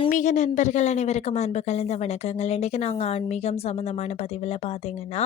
ஆன்மீக நண்பர்கள் அனைவருக்கும் அன்பு கலந்த வணக்கங்கள். இன்றைக்கி நாங்கள் ஆன்மீகம் சம்மந்தமான பதிவில் பார்த்தீங்கன்னா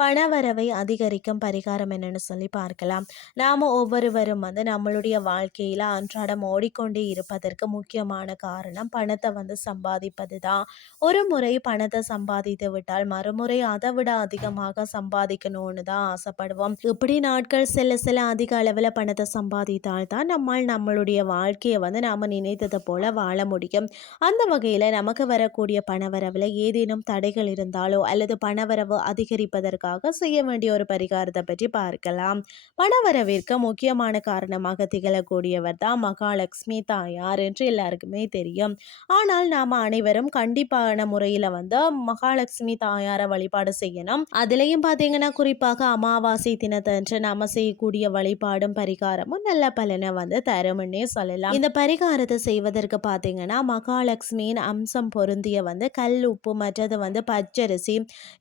பணவரவை அதிகரிக்கும் பரிகாரம் என்னன்னு சொல்லி பார்க்கலாம். நாம் ஒவ்வொருவரும் வந்து நம்மளுடைய வாழ்க்கையில் அன்றாடம் ஓடிக்கொண்டே இருப்பதற்கு முக்கியமான காரணம் பணத்தை வந்து சம்பாதிப்பது தான் ஒரு முறை பணத்தை சம்பாதித்து விட்டால் மறுமுறை அதை விட அதிகமாக சம்பாதிக்கணும்னு தான் ஆசைப்படுவோம். இப்படி நாட்கள் செல்ல செல்ல அதிக அளவில் பணத்தை சம்பாதித்தால் தான் நம்மால் நம்மளுடைய வாழ்க்கையை வந்து நாம் நினைத்தது போல வாழ முடியும். அந்த வகையில் நமக்கு வரக்கூடிய பணவரவில் ஏதேனும் தடைகள் இருந்தாலோ அல்லது பணவரவு அதிகரிப்பதற்காக செய்ய வேண்டிய ஒரு பரிகாரத்தை பற்றி பார்க்கலாம். பணவரவிற்கு முக்கியமான காரணமாக திகழக்கூடியவர் தான் மகாலட்சுமி தாயார் என்று எல்லாருக்குமே தெரியும். ஆனால் நாம் அனைவரும் கண்டிப்பான முறையில் வந்து மகாலட்சுமி தாயாரை வழிபாடு செய்யணும். அதுலேயும் பார்த்தீங்கன்னா குறிப்பாக அமாவாசை தினத்தன்று நாம செய்யக்கூடிய வழிபாடும் பரிகாரமும் நல்ல பலனை வந்து தரும்னே சொல்லலாம். இந்த பரிகாரத்தை செய்வதற்கு பார்த்தீங்கன்னா மகால மகாலட்சுமியின் அம்சம் பொருந்திய வந்து கல் உப்பு மற்றது வந்து பச்சரிசி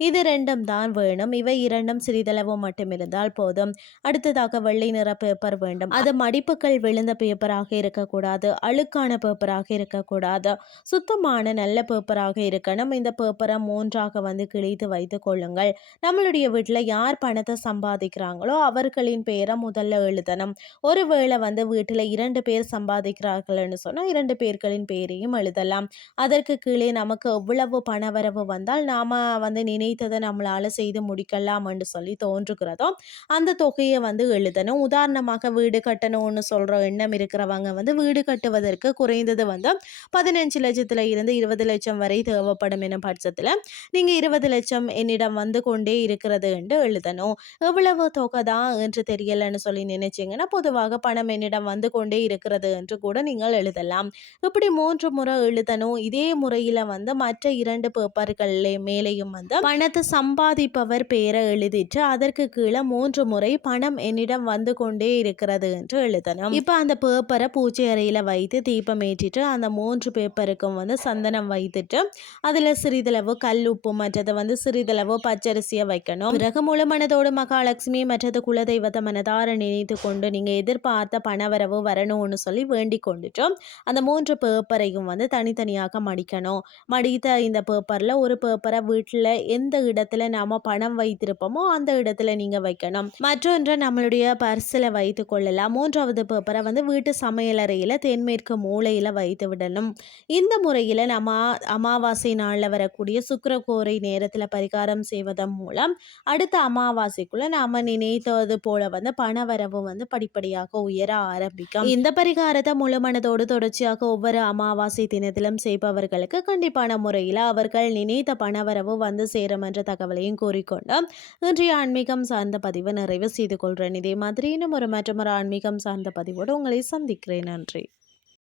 இது ரெண்டும் தான் வேணும். இவை இரண்டும் சிறிதளவு மட்டும் இருந்தால் போதும். அடுத்ததாக வெள்ளை நிற பேப்பர் வேண்டும். அது மடிப்புகள் விழுந்த பேப்பராக இருக்கக்கூடாது. அழுக்கான பேப்பராக இருக்கக்கூடாது. சுத்தமான நல்ல பேப்பராக இருக்கணும். இந்த பேப்பரை மூன்றாக வந்து கிழித்து வைத்து கொள்ளுங்கள். நம்மளுடைய வீட்டில் யார் பணத்தை சம்பாதிக்கிறாங்களோ அவர்களின் பெயரை முதல்ல எழுதணும். ஒருவேளை வந்து வீட்டில் இரண்டு பேர் சம்பாதிக்கிறார்கள்னு சொன்னால் இரண்டு பேர்களின் பெயரையும் எழுத எழுதலாம் அதற்கு கீழே நமக்கு எவ்வளவு பணவரவு வந்தால் நாம் வந்து நினைத்ததை நம்மளால் செய்து முடிக்கலாம் என்று சொல்லி தோன்றுகிறதோ அந்த தொகையை வந்து எழுதணும். உதாரணமாக வீடு கட்டணும்னு சொல்கிற எண்ணம் இருக்கிறவங்க வந்து வீடு கட்டுவதற்கு குறைந்தது வந்து பதினஞ்சு லட்சத்தில் இருந்து இருபது லட்சம் வரை தேவைப்படும் என பட்சத்தில் நீங்கள் இருபது லட்சம் என்னிடம் வந்து கொண்டே இருக்கிறது என்று எழுதணும். எவ்வளவு தொகை தான் என்று தெரியலன்னு சொல்லி நினைச்சிங்கன்னா பொதுவாக பணம் என்னிடம் வந்து கொண்டே இருக்கிறது என்று கூட நீங்கள் எழுதலாம். இப்படி மூன்று முறை எழுதணும். இதே முறையில் வந்து மற்ற இரண்டு பேப்பர்கள் மேலேயும் வந்து பணத்தை சம்பாதிப்பவர் பேரை எழுதிட்டு அதற்கு கீழே மூன்று முறை பணம் என்னிடம் வந்து கொண்டே இருக்கிறது என்று எழுதணும். இப்போ அந்த பேப்பரை பூச்சி அறையில் வைத்து தீபம் ஏற்றிட்டு அந்த மூன்று பேப்பருக்கும் வந்து சந்தனம் வைத்துட்டு அதில் சிறிதளவு கல் உப்பு மற்றது வந்து சிறிதளவு பச்சரிசியை வைக்கணும். பிறகு முழு மனதோடு மகாலட்சுமி மற்றது குலதெய்வத்தை மனதார நினைத்து கொண்டு நீங்கள் எதிர்பார்த்த பணவரவு வரணும்னு சொல்லி வேண்டிக் கொண்டுட்டோம் அந்த மூன்று பேப்பரையும் வந்து தனித்தனியாக மடிக்கணும். மடித்த இந்த பேப்பரில் ஒரு பேப்பரை வீட்டில் எந்த இடத்துல நாம் பணம் வைத்திருப்போமோ அந்த இடத்துல நீங்கள் வைக்கணும். மற்றொன்று நம்மளுடைய பர்ஸில் வைத்து கொள்ளலாம். மூன்றாவது பேப்பரை வந்து வீட்டு சமையலறையில் தென்மேற்கு மூலையில் வைத்து விடணும். இந்த முறையில் நம்ம அமாவாசை நாளில் வரக்கூடிய சுக்கரக்கோரை நேரத்தில் பரிகாரம் செய்வதன் மூலம் அடுத்த அமாவாசைக்குள்ளே நாம் நினைத்தது போல வந்து பணவரவு வந்து படிப்படியாக உயர ஆரம்பிக்கும். இந்த பரிகாரத்தை முழு மனதோடு தொடர்ச்சியாக ஒவ்வொரு அமாவாசை தினத்திலும் செய்பவர்களுக்கு கண்டிப்பான முறையில் அவர்கள் நினைத்த பணவரவு வந்து சேரும் என்ற தகவலையும் கூறிக்கொண்டு இன்றைய ஆன்மீகம் சார்ந்த பதிவு நிறைவு செய்து கொள்கிறேன் இதே மாதிரி இன்னும் ஒரு மற்றும் ஒரு ஆன்மீகம் சார்ந்த பதிவோடு உங்களை சந்திக்கிறேன். நன்றி.